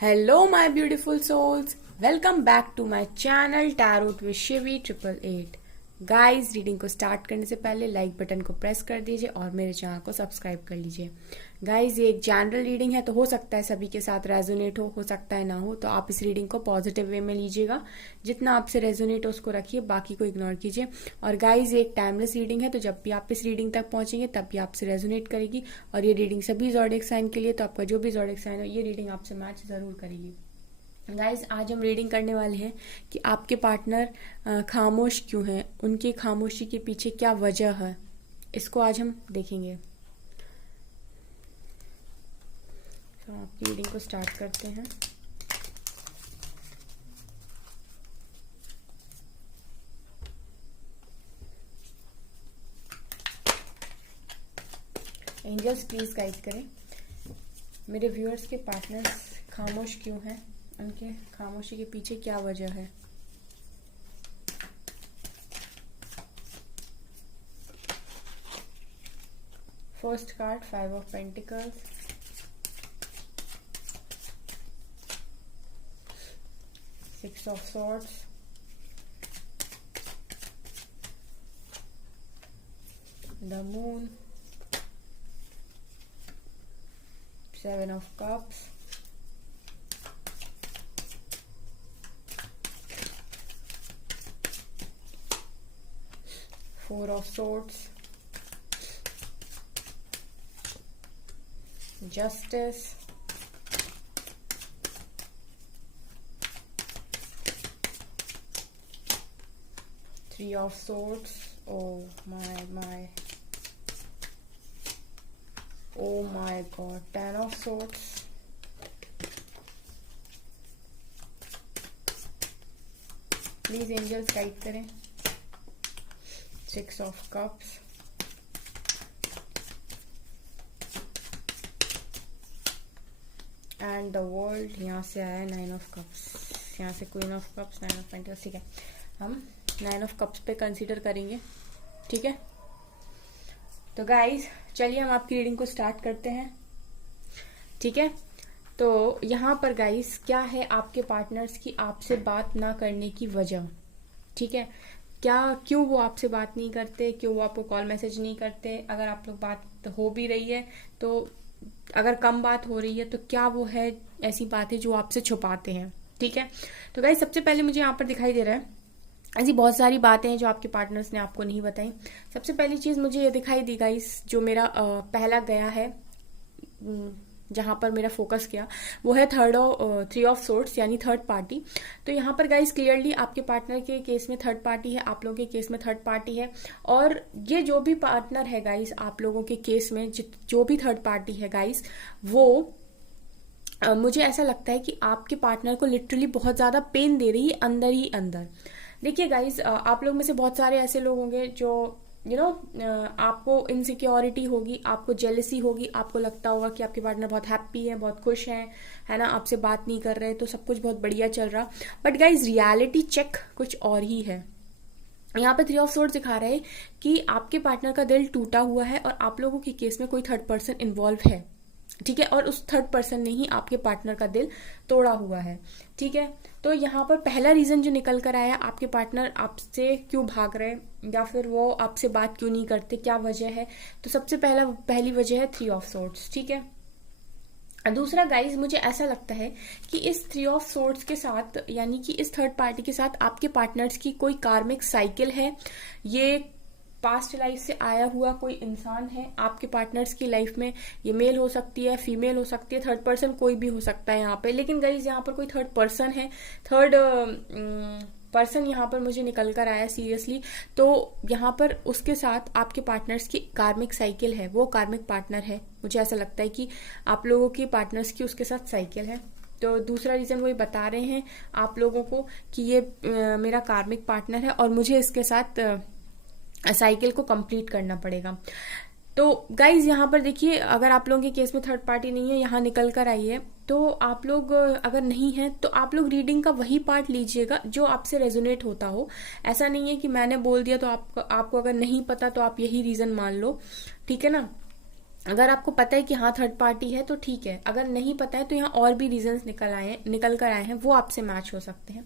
Hello, my beautiful souls. Welcome back to my channel Tarot with Shivi 888. Guys, reading को start करने से पहले like button को press कर दीजिए और मेरे चैनल को सब्सक्राइब कर लीजिए। गाइस, ये एक जनरल रीडिंग है, तो हो सकता है सभी के साथ रेजोनेट हो सकता है ना हो, तो आप इस रीडिंग को पॉजिटिव वे में लीजिएगा। जितना आपसे रेजोनेट हो उसको रखिए, बाकी को इग्नोर कीजिए। और गाइस, ये एक टाइमलेस रीडिंग है, तो जब भी आप इस रीडिंग तक पहुंचेंगे तब भी आपसे रेजोनेट करेगी। और ये रीडिंग सभी ज़ोडिएक साइन के लिए, तो आपका जो भी ज़ोडिएक साइन हो ये रीडिंग आपसे मैच जरूर करेगी। गाइज, आज हम रीडिंग करने वाले हैं कि आपके पार्टनर खामोश क्यों हैं, उनकी खामोशी के पीछे क्या वजह है, इसको आज हम देखेंगे। तो आपकी रीडिंग को स्टार्ट करते हैं। एंजल्स प्लीज गाइड करें मेरे व्यूअर्स के पार्टनर्स खामोश क्यों हैं, उनके खामोशी के पीछे क्या वजह है। First card 5 of pentacles, six of swords, the moon, 7 of cups, Four of Swords, Justice, Three of Swords, oh my, oh my god, 10 of Swords, please angels guide करें। 6 of Cups, and the world, यहाँ से आया 9 of Cups, यहाँ से Queen of Cups, 9 of Pentacles। ठीक है, हम 9 of Cups पे कंसीडर करेंगे। ठीक है, तो गाइज चलिए हम आपकी रीडिंग को स्टार्ट करते हैं। ठीक है, तो यहाँ पर गाइज क्या है आपके पार्टनर्स की आपसे बात ना करने की वजह। ठीक है, क्यों वो आपसे बात नहीं करते, क्यों वो आपको कॉल मैसेज नहीं करते। अगर आप लोग बात हो भी रही है तो अगर कम बात हो रही है तो क्या वो है ऐसी बातें जो आपसे छुपाते हैं। ठीक है, तो गाइस सबसे पहले मुझे यहाँ पर दिखाई दे रहा है ऐसी बहुत सारी बातें हैं जो आपके पार्टनर्स ने आपको नहीं बताई। सबसे पहली चीज मुझे ये दिखाई दी गाइस, जो मेरा पहला गया है, जहां पर मेरा फोकस किया, वो है 3 ऑफ सोर्ड्स यानी थर्ड पार्टी। तो यहाँ पर गाइस क्लियरली आपके पार्टनर के केस में थर्ड पार्टी है, आप लोगों के केस में थर्ड पार्टी है। और ये जो भी पार्टनर है गाइस आप लोगों के केस में जो भी थर्ड पार्टी है गाइस, वो मुझे ऐसा लगता है कि आपके पार्टनर को लिटरली बहुत ज्यादा पेन दे रही है अंदर ही अंदर। देखिए गाइस, आप लोग में से बहुत सारे ऐसे लोग होंगे जो आपको इनसिक्योरिटी होगी, आपको जेलसी होगी, आपको लगता होगा कि आपके पार्टनर बहुत हैप्पी है, बहुत खुश है ना, आपसे बात नहीं कर रहे तो सब कुछ बहुत बढ़िया चल रहा। बट गाइज रियलिटी चेक कुछ और ही है। यहाँ पे 3 ऑफ सोर्ड्स दिखा रहे हैं कि आपके पार्टनर का दिल टूटा हुआ है और आप लोगों के केस में कोई थर्ड पर्सन इन्वॉल्व है। ठीक है, और उस थर्ड पर्सन ने ही आपके पार्टनर का दिल तोड़ा हुआ है। ठीक है, तो यहाँ पर पहला रीजन जो निकल कर आया, आपके पार्टनर आपसे क्यों भाग रहे हैं या फिर वो आपसे बात क्यों नहीं करते, क्या वजह है। तो सबसे पहली वजह है 3 ऑफ सोर्ड्स। ठीक है, दूसरा गाइज मुझे ऐसा लगता है कि इस 3 ऑफ सोर्ड्स के साथ यानी कि इस थर्ड पार्टी के साथ आपके पार्टनर्स की कोई कार्मिक साइकिल है। ये पास्ट लाइफ से आया हुआ कोई इंसान है आपके पार्टनर्स की लाइफ में। ये मेल हो सकती है, फीमेल हो सकती है, थर्ड पर्सन कोई भी हो सकता है यहाँ पे। लेकिन गाइज यहाँ पर कोई थर्ड पर्सन है, थर्ड पर्सन यहाँ पर मुझे निकल कर आया सीरियसली। तो यहाँ पर उसके साथ आपके पार्टनर्स की कार्मिक साइकिल है, वो कार्मिक पार्टनर है। मुझे ऐसा लगता है कि आप लोगों की पार्टनर्स की उसके साथ साइकिल है। तो दूसरा रीजन वो बता रहे हैं आप लोगों को कि ये मेरा कार्मिक पार्टनर है और मुझे इसके साथ साइकिल को कंप्लीट करना पड़ेगा। तो गाइज यहाँ पर देखिए, अगर आप लोगों के केस में थर्ड पार्टी नहीं है, यहाँ निकल कर आई है, तो आप लोग अगर नहीं है तो आप लोग रीडिंग का वही पार्ट लीजिएगा जो आपसे रेजोनेट होता हो। ऐसा नहीं है कि मैंने बोल दिया तो आपको अगर नहीं पता तो आप यही रीजन मान लो। ठीक है ना, अगर आपको पता है कि हाँ थर्ड पार्टी है तो ठीक है, अगर नहीं पता है तो यहाँ और भी रीजंस निकल कर आए हैं, वो आपसे मैच हो सकते हैं।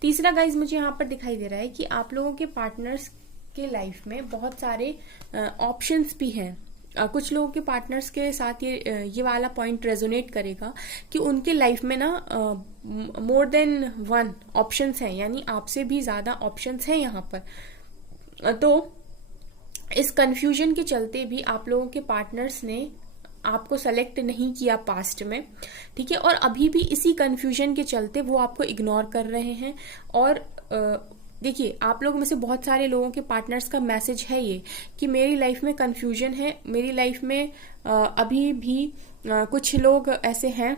तीसरा गाइज मुझे यहाँ पर दिखाई दे रहा है कि आप लोगों के पार्टनर्स के लाइफ में बहुत सारे ऑप्शंस भी हैं। कुछ लोगों के पार्टनर्स के साथ ये वाला पॉइंट रेजोनेट करेगा कि उनके लाइफ में ना मोर देन वन ऑप्शंस हैं, यानी आपसे भी ज्यादा ऑप्शंस हैं यहाँ पर। तो इस कंफ्यूजन के चलते भी आप लोगों के पार्टनर्स ने आपको सेलेक्ट नहीं किया पास्ट में, ठीक है, और अभी भी इसी कंफ्यूजन के चलते वो आपको इग्नोर कर रहे हैं। और देखिए, आप लोगों में से बहुत सारे लोगों के पार्टनर्स का मैसेज है ये कि मेरी लाइफ में कंफ्यूजन है, मेरी लाइफ में अभी भी कुछ लोग ऐसे हैं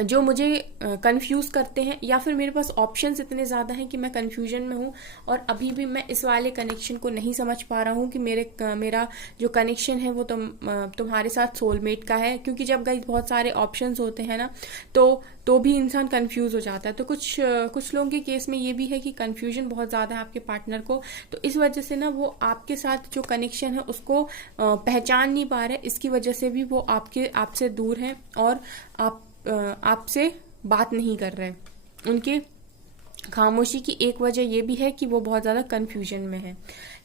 जो मुझे कंफ्यूज करते हैं, या फिर मेरे पास ऑप्शंस इतने ज्यादा हैं कि मैं कंफ्यूजन में हूं और अभी भी मैं इस वाले कनेक्शन को नहीं समझ पा रहा हूं कि मेरा जो कनेक्शन है वो तुम्हारे साथ सोलमेट का है। क्योंकि जब गाइस बहुत सारे ऑप्शंस होते हैं ना, तो भी इंसान कंफ्यूज हो जाता है। तो कुछ लोगों के केस में ये भी है कि कंफ्यूजन बहुत ज्यादा है आपके पार्टनर को, तो इस वजह से ना वो आपके साथ जो कनेक्शन है उसको पहचान नहीं पा रहे, इसकी वजह से भी वो आपसे दूर है और आपसे बात नहीं कर रहे। उनके खामोशी की एक वजह ये भी है कि वो बहुत ज्यादा कंफ्यूजन में है,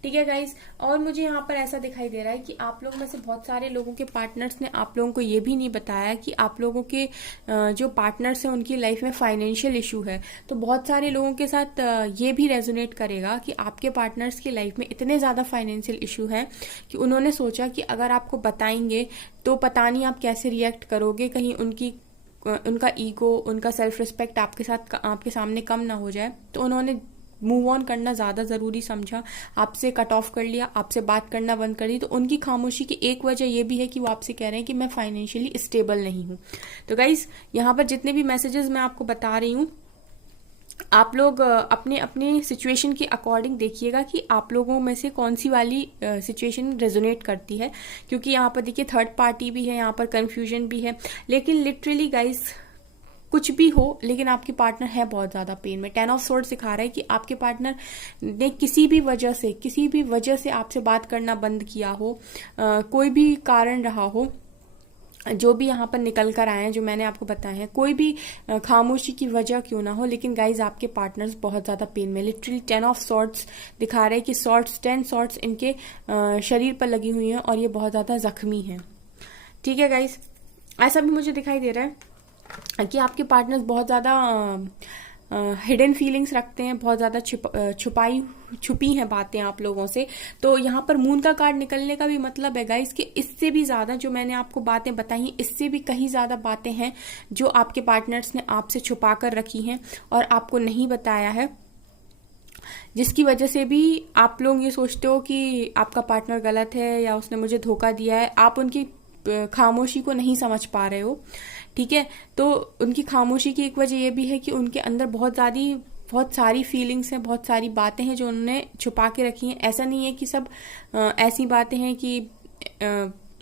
ठीक है गाइस। और मुझे यहाँ पर ऐसा दिखाई दे रहा है कि आप लोगों में से बहुत सारे लोगों के पार्टनर्स ने आप लोगों को ये भी नहीं बताया कि आप लोगों के जो पार्टनर्स हैं उनकी लाइफ में फाइनेंशियल इशू है। तो बहुत सारे लोगों के साथ ये भी रेजोनेट करेगा कि आपके पार्टनर्स की लाइफ में इतने ज्यादा फाइनेंशियल इशू है कि उन्होंने सोचा कि अगर आपको बताएंगे तो पता नहीं आप कैसे रिएक्ट करोगे, कहीं उनका ईगो, उनका सेल्फ रिस्पेक्ट आपके सामने कम ना हो जाए। तो उन्होंने मूव ऑन करना ज्यादा जरूरी समझा, आपसे कट ऑफ कर लिया, आपसे बात करना बंद कर दी। तो उनकी खामोशी की एक वजह ये भी है कि वो आपसे कह रहे हैं कि मैं फाइनेंशियली स्टेबल नहीं हूं। तो गाइस, यहाँ पर जितने भी मैसेजेस मैं आपको बता रही हूँ, आप लोग अपने अपने सिचुएशन के अकॉर्डिंग देखिएगा कि आप लोगों में से कौन सी वाली सिचुएशन रेजोनेट करती है। क्योंकि यहाँ पर देखिए थर्ड पार्टी भी है, यहाँ पर कंफ्यूजन भी है, लेकिन लिटरली गाइस कुछ भी हो, लेकिन आपके पार्टनर है बहुत ज्यादा पेन में। 10 ऑफ सोर्ड्स सिखा रहा है कि आपके पार्टनर ने किसी भी वजह से आपसे बात करना बंद किया हो, कोई भी कारण रहा हो, जो भी यहाँ पर निकल कर आए हैं, जो मैंने आपको बताया है, कोई भी खामोशी की वजह क्यों ना हो, लेकिन गाइज आपके पार्टनर्स बहुत ज्यादा पेन में। लिटरली 10 ऑफ सॉर्ट्स दिखा रहे हैं कि 10 सॉर्ट्स इनके शरीर पर लगी हुई हैं और ये बहुत ज्यादा जख्मी हैं, ठीक है गाइज। ऐसा भी मुझे दिखाई दे रहा है कि आपके पार्टनर्स बहुत ज्यादा हिडन फीलिंग्स रखते हैं, बहुत ज्यादा छुपी हैं बातें आप लोगों से। तो यहाँ पर मून का कार्ड निकलने का भी मतलब है गाइस कि इससे भी ज्यादा जो मैंने आपको बातें बताई, इससे भी कहीं ज्यादा बातें हैं जो आपके पार्टनर्स ने आपसे छुपा कर रखी हैं और आपको नहीं बताया है, जिसकी वजह से भी आप लोग ये सोचते हो कि आपका पार्टनर गलत है या उसने मुझे धोखा दिया है। आप उनकी खामोशी को नहीं समझ पा रहे हो, ठीक है। तो उनकी खामोशी की एक वजह यह भी है कि उनके अंदर बहुत सारी फीलिंग्स हैं, बहुत सारी बातें हैं जो उन्होंने छुपा के रखी हैं। ऐसा नहीं है कि सब ऐसी बातें हैं कि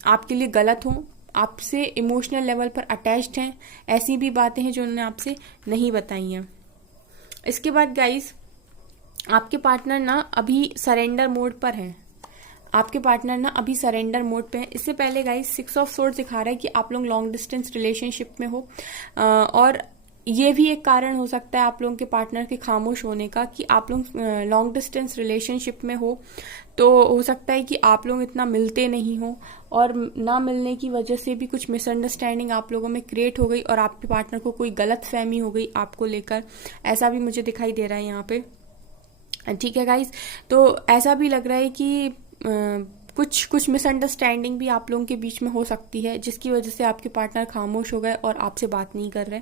आपके लिए गलत हों, आपसे इमोशनल लेवल पर अटैच्ड हैं। ऐसी भी बातें हैं जो उन्होंने आपसे नहीं बताई हैं। इसके बाद गाइस, आपके पार्टनर ना अभी सरेंडर मोड पर हैं, आपके पार्टनर ना अभी सरेंडर मोड पे है। इससे पहले गाइस 6 ऑफ सोर्ड्स दिखा रहा है कि आप लोग लॉन्ग डिस्टेंस रिलेशनशिप में हो, और ये भी एक कारण हो सकता है आप लोगों के पार्टनर के खामोश होने का कि आप लोग लॉन्ग डिस्टेंस रिलेशनशिप में हो। तो हो सकता है कि आप लोग इतना मिलते नहीं हो और ना मिलने की वजह से भी कुछ मिसअंडरस्टैंडिंग आप लोगों में क्रिएट हो गई और आपके पार्टनर को कोई गलत फहमी हो गई आपको लेकर। ऐसा भी मुझे दिखाई दे रहा है यहाँ पे, ठीक है गाइस। तो ऐसा भी लग रहा है कि कुछ मिसअंडरस्टैंडिंग भी आप लोगों के बीच में हो सकती है, जिसकी वजह से आपके पार्टनर खामोश हो गए और आपसे बात नहीं कर रहे।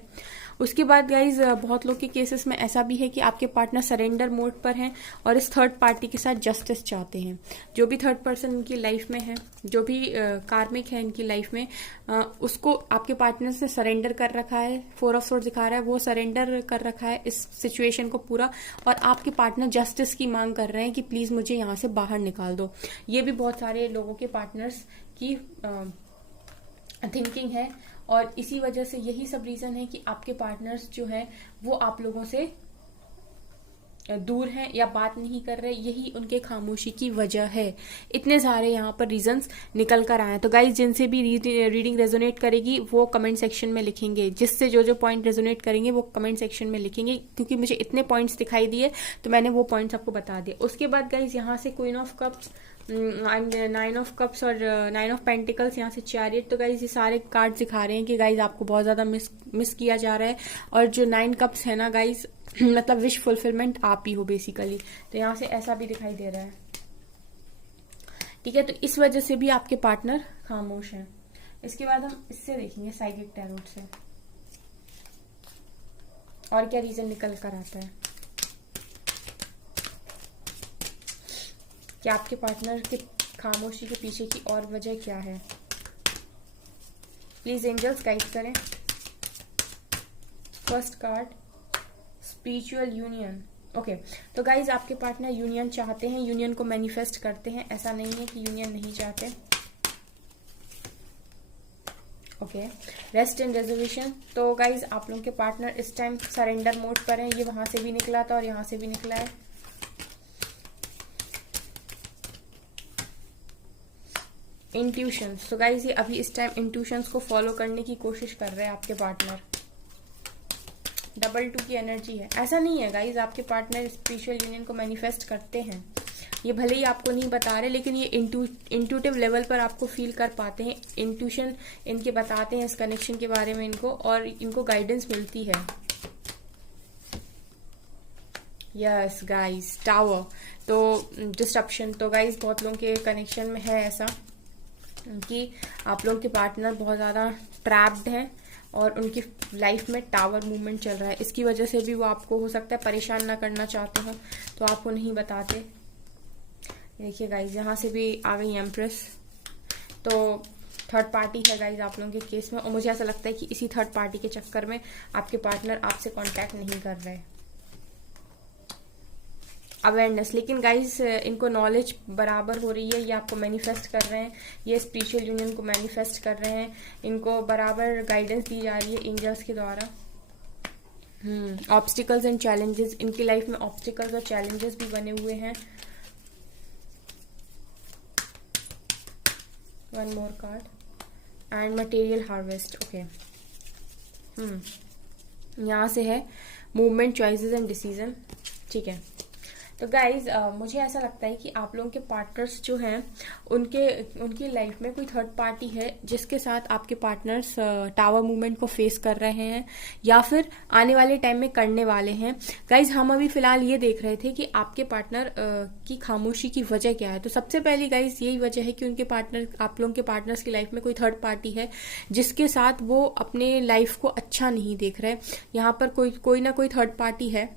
उसके बाद गाइज बहुत लोग के केसेस में ऐसा भी है कि आपके पार्टनर सरेंडर मोड पर हैं और इस थर्ड पार्टी के साथ जस्टिस चाहते हैं। जो भी थर्ड पर्सन इनकी लाइफ में है, जो भी कार्मिक है इनकी लाइफ में, उसको आपके पार्टनर ने सरेंडर कर रखा है। 4 ऑफ सोर्ड्स दिखा रहा है, वो सरेंडर कर रखा है इस सिचुएशन को पूरा, और आपके पार्टनर जस्टिस की मांग कर रहे हैं कि प्लीज मुझे यहाँ से बाहर निकाल दो। ये भी बहुत सारे लोगों के पार्टनर्स की थिंकिंग है और इसी वजह से यही सब रीजन है कि आपके पार्टनर्स जो है वो आप लोगों से दूर हैं या बात नहीं कर रहे, यही उनके खामोशी की वजह है। इतने सारे यहाँ पर रीजंस निकल कर आए हैं। तो गाइज जिनसे भी रीडिंग रेजोनेट करेगी वो कमेंट सेक्शन में लिखेंगे, जिससे जो जो पॉइंट रेजोनेट करेंगे वो कमेंट सेक्शन में लिखेंगे, क्योंकि मुझे इतने पॉइंट्स दिखाई दिए तो मैंने वो पॉइंट्स आपको बता दिए। उसके बाद गाइज यहाँ से queen of cups, 9 of cups और 9 ऑफ पेंटिकल्स, यहाँ से चैरियट। तो गाइज ये सारे कार्ड दिखा रहे हैं कि गाइज आपको बहुत ज़्यादा मिस किया जा रहा है। और जो 9 कप्स है ना गाइज, मतलब विश फुलफिलमेंट आप ही हो बेसिकली। तो यहाँ से ऐसा भी दिखाई दे रहा है, ठीक है। तो इस वजह से भी आपके पार्टनर खामोश हैं। इसके बाद हम इससे देखेंगे साइकिक टैरोट से और क्या रीजन निकल कर आता है कि आपके पार्टनर के खामोशी के पीछे की और वजह क्या है। प्लीज एंजल्स गाइड करें। First card, spiritual union. Okay, तो गाइज आपके पार्टनर यूनियन चाहते हैं, यूनियन को मैनिफेस्ट करते हैं, ऐसा नहीं है कि यूनियन नहीं चाहते। Okay, rest and resolution. तो गाइज आप लोगों के पार्टनर इस टाइम सरेंडर मोड पर हैं। ये वहां से भी निकला था और यहाँ से भी निकला है। इंट्यूशन, तो गाइज ये अभी इस टाइम इंट्यूशंस को फॉलो करने की कोशिश कर रहे हैं आपके पार्टनर। डबल 2 की एनर्जी है। ऐसा नहीं है गाइज आपके पार्टनर स्पिरिचुअल यूनियन को मैनिफेस्ट करते हैं, ये भले ही आपको नहीं बता रहे, लेकिन ये इंट्यूटिव लेवल पर आपको फील कर पाते हैं। इंट्यूशन इनके बताते हैं इस कनेक्शन के बारे में इनको, और इनको गाइडेंस मिलती है। यस गाइज, टावर, तो डिस्ट्रप्शन। तो गाइज बहुत लोगों के कनेक्शन में है ऐसा कि आप लोगों के पार्टनर बहुत ज़्यादा ट्रैप्ड हैं और उनकी लाइफ में टावर मूवमेंट चल रहा है। इसकी वजह से भी वो आपको हो सकता है परेशान ना करना चाहते हो, तो आपको नहीं बताते। देखिए गाइज यहाँ से भी आ गई एम्प्रेस। तो थर्ड पार्टी है गाइज आप लोगों के केस में, और मुझे ऐसा लगता है कि इसी थर्ड पार्टी के चक्कर में आपके पार्टनर आपसे कांटेक्ट नहीं कर रहे। अवेयरनेस, लेकिन गाइज इनको नॉलेज बराबर हो रही है, ये आपको मैनिफेस्ट कर रहे हैं, ये स्पिरिचुअल यूनियन को मैनिफेस्ट कर रहे हैं, इनको बराबर गाइडेंस दी जा रही है एंजल्स के द्वारा। ऑब्स्टिकल्स एंड चैलेंजेस, इनकी लाइफ में ऑब्स्टिकल्स और चैलेंजेस भी बने हुए हैं। One more card and material harvest. Okay, यहाँ से है मूवमेंट, चॉइसेस एंड डिसीजन, ठीक है। तो गाइज मुझे ऐसा लगता है कि आप लोगों के पार्टनर्स जो हैं उनकी लाइफ में कोई थर्ड पार्टी है जिसके साथ आपके पार्टनर्स टावर मूवमेंट को फेस कर रहे हैं या फिर आने वाले टाइम में करने वाले हैं। गाइज हम अभी फिलहाल ये देख रहे थे कि आपके पार्टनर की खामोशी की वजह क्या है। तो सबसे पहली गाइज यही वजह है कि उनके पार्टनर, आप लोगों के पार्टनर्स की लाइफ में कोई थर्ड पार्टी है जिसके साथ वो अपने लाइफ को अच्छा नहीं देख रहे। यहाँ पर कोई ना कोई थर्ड पार्टी है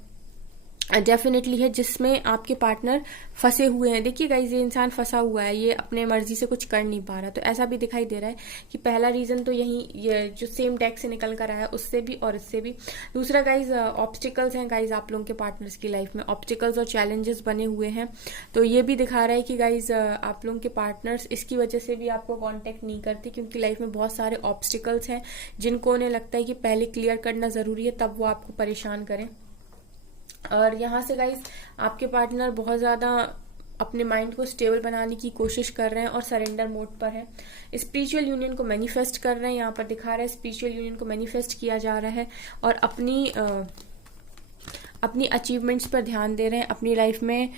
डेफिनेटली है जिसमें आपके पार्टनर फंसे हुए हैं। देखिए गाइस ये इंसान फंसा हुआ है, ये अपने मर्जी से कुछ कर नहीं पा रहा। तो ऐसा भी दिखाई दे रहा है कि पहला रीजन तो ये जो सेम डेक से निकल कर आया है उससे भी और इससे भी। दूसरा गाइज ऑब्स्टिकल्स हैं गाइज आप लोगों के पार्टनर्स की लाइफ में, ऑब्स्टिकल्स और चैलेंजेस बने हुए हैं। तो ये भी दिखा रहा है कि गाइज आप लोगों के पार्टनर्स इसकी वजह से भी आपको कॉन्टेक्ट नहीं करते, क्योंकि लाइफ में बहुत सारे ऑब्स्टिकल्स हैं जिनको उन्हें लगता है कि पहले क्लियर करना जरूरी है तब वो आपको परेशान करें। और यहाँ से गाइज आपके पार्टनर बहुत ज्यादा अपने माइंड को स्टेबल बनाने की कोशिश कर रहे हैं और सरेंडर मोड पर है। स्पिरिचुअल यूनियन को मैनिफेस्ट कर रहे हैं, यहाँ पर दिखा रहा है स्पिरिचुअल यूनियन को मैनिफेस्ट किया जा रहा है और अपनी अचीवमेंट्स पर ध्यान दे रहे हैं। अपनी लाइफ में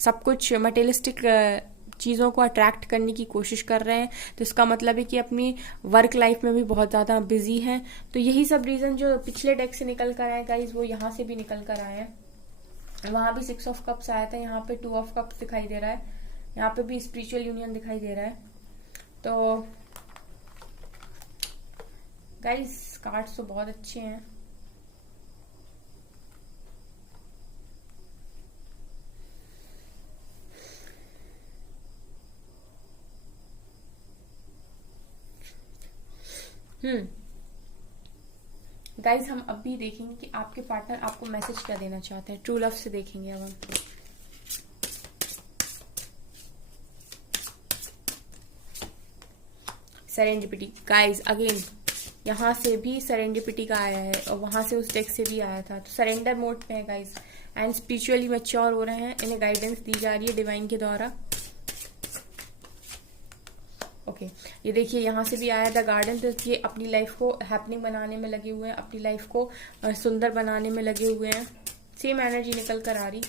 सब कुछ मटेरियलिस्टिक चीज़ों को अट्रैक्ट करने की कोशिश कर रहे हैं। तो इसका मतलब है कि अपनी वर्क लाइफ में भी बहुत ज़्यादा बिजी हैं। तो यही सब रीज़न जो पिछले डेक से निकल कर आए गाइज वो यहाँ से भी निकल कर आए हैं। वहां भी 6 ऑफ कप्स आया था, यहाँ पे 2 ऑफ कप्स दिखाई दे रहा है, यहाँ पे भी स्पिरिचुअल यूनियन दिखाई दे रहा है। तो गाइज कार्ड्स तो बहुत अच्छे हैं। गाइज हम अब भी देखेंगे कि आपके पार्टनर आपको मैसेज क्या देना चाहते हैं। ट्रू लव से देखेंगे अब हम। सेरेंडिपिटी गाइज अगेन यहाँ से भी सेरेंडिपिटी का आया है और वहां से उस डेक से भी आया था। तो सरेंडर मोड पे है गाइज, एंड स्पिरिचुअली मैच्योर हो रहे हैं, इन्हें गाइडेंस दी जा रही है डिवाइन के द्वारा। ओके ये देखिए यहाँ से भी आया द गार्डन, तो ये अपनी लाइफ को हैपनिंग बनाने में लगे हुए हैं, अपनी लाइफ को सुंदर बनाने में लगे हुए हैं। सेम एनर्जी निकल कर आ रही,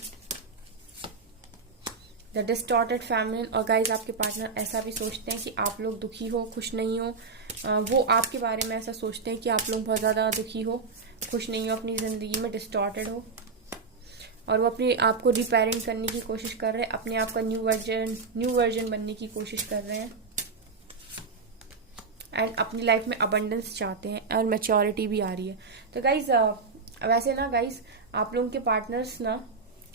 द डिस्टॉर्टेड फैमिली। और गाइज आपके पार्टनर ऐसा भी सोचते हैं कि आप लोग दुखी हो, खुश नहीं हो, वो आपके बारे में ऐसा सोचते हैं कि आप लोग बहुत ज़्यादा दुखी हो, खुश नहीं हो, अपनी ज़िंदगी में डिस्टॉर्टेड हो, और वो अपने आप को रिपेयरिंग करने की कोशिश कर रहे हैं, अपने आप का न्यू वर्जन बनने की कोशिश कर रहे हैं, एंड अपनी लाइफ में अबंडेंस चाहते हैं, और मैच्योरिटी भी आ रही है। तो गाइज वैसे ना गाइज आप लोगों के पार्टनर्स ना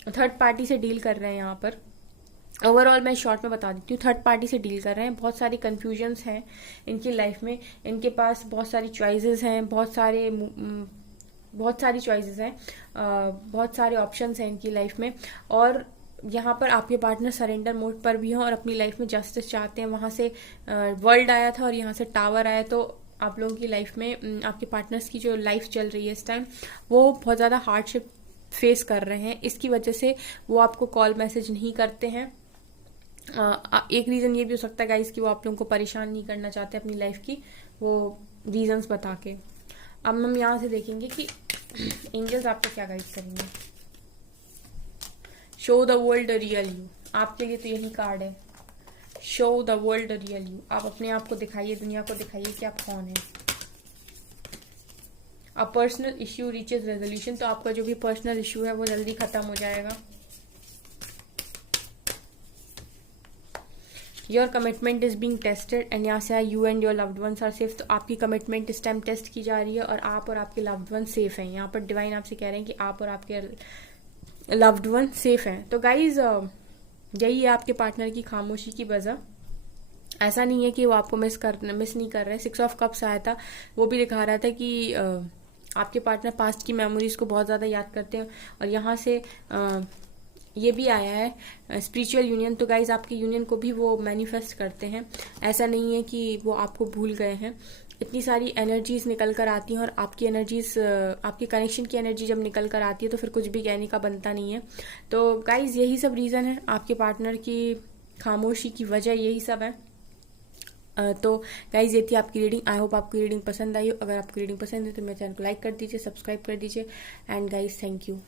थर्ड पार्टी से डील कर रहे हैं। यहाँ पर ओवरऑल मैं शॉर्ट में बता देती हूँ, थर्ड पार्टी से डील कर रहे हैं। बहुत सारी कन्फ्यूजन्स हैं इनकी लाइफ में, इनके पास बहुत सारी चॉइसेस हैं, बहुत सारी चॉइसेस हैं, बहुत सारे ऑप्शंस हैं इनकी लाइफ में। और यहाँ पर आपके पार्टनर सरेंडर मोड पर भी हैं और अपनी लाइफ में जस्टिस चाहते हैं। वहाँ से वर्ल्ड आया था और यहाँ से टावर आया, तो आप लोगों की लाइफ में आपके पार्टनर्स की जो लाइफ चल रही है इस टाइम, वो बहुत ज़्यादा हार्डशिप फेस कर रहे हैं। इसकी वजह से वो आपको कॉल मैसेज नहीं करते हैं। एक रीज़न ये भी हो सकता है गाइस कि वो आप लोगों को परेशान नहीं करना चाहते अपनी लाइफ की वो रीजंस बता के। अब हम यहाँ से देखेंगे कि एंजल्स आपको क्या गाइड करेंगे। Show the world real you, आपके लिए तो यही कार्ड है, show the world real you. आप अपने आप को दिखाइए, दुनिया को दिखाइए कि आप कौन है। A personal issue reaches resolution, तो आपका जो भी पर्सनल इश्यू है वो जल्दी खत्म हो जाएगा। Your commitment is being tested, and यहाँ से you and your loved ones are safe. तो आपकी कमिटमेंट इस टाइम टेस्ट की जा रही है और आप और आपके लव्ड वन सेफ हैं। यहाँ पर डिवाइन आपसे कह रहे हैं कि आप और आपके लव्ड वन सेफ हैं। तो गाइज यही है आपके पार्टनर की खामोशी की वजह। ऐसा नहीं है कि वो आपको मिस नहीं कर रहे। 6 ऑफ कप्स आया था, वो भी दिखा रहा था कि आपके पार्टनर पास्ट की मेमोरीज को बहुत ज़्यादा याद करते हैं। और यहाँ से ये भी आया है स्पिरिचुअल यूनियन, तो गाइज आपके यूनियन को भी वो मैनिफेस्ट करते हैं। ऐसा नहीं है कि वो आपको भूल गए हैं। इतनी सारी एनर्जीज निकल कर आती हैं और आपकी एनर्जीज, आपके कनेक्शन की एनर्जी जब निकल कर आती है तो फिर कुछ भी कहने का बनता नहीं है। तो गाइज यही सब रीज़न है आपके पार्टनर की खामोशी की वजह, यही सब है। तो गाइज ये थी आपकी रीडिंग। आई होप आपको रीडिंग पसंद आई हो। अगर आपको रीडिंग पसंद है तो मेरे चैनल को लाइक कर दीजिए, सब्सक्राइब कर दीजिए, एंड गाइज थैंक यू।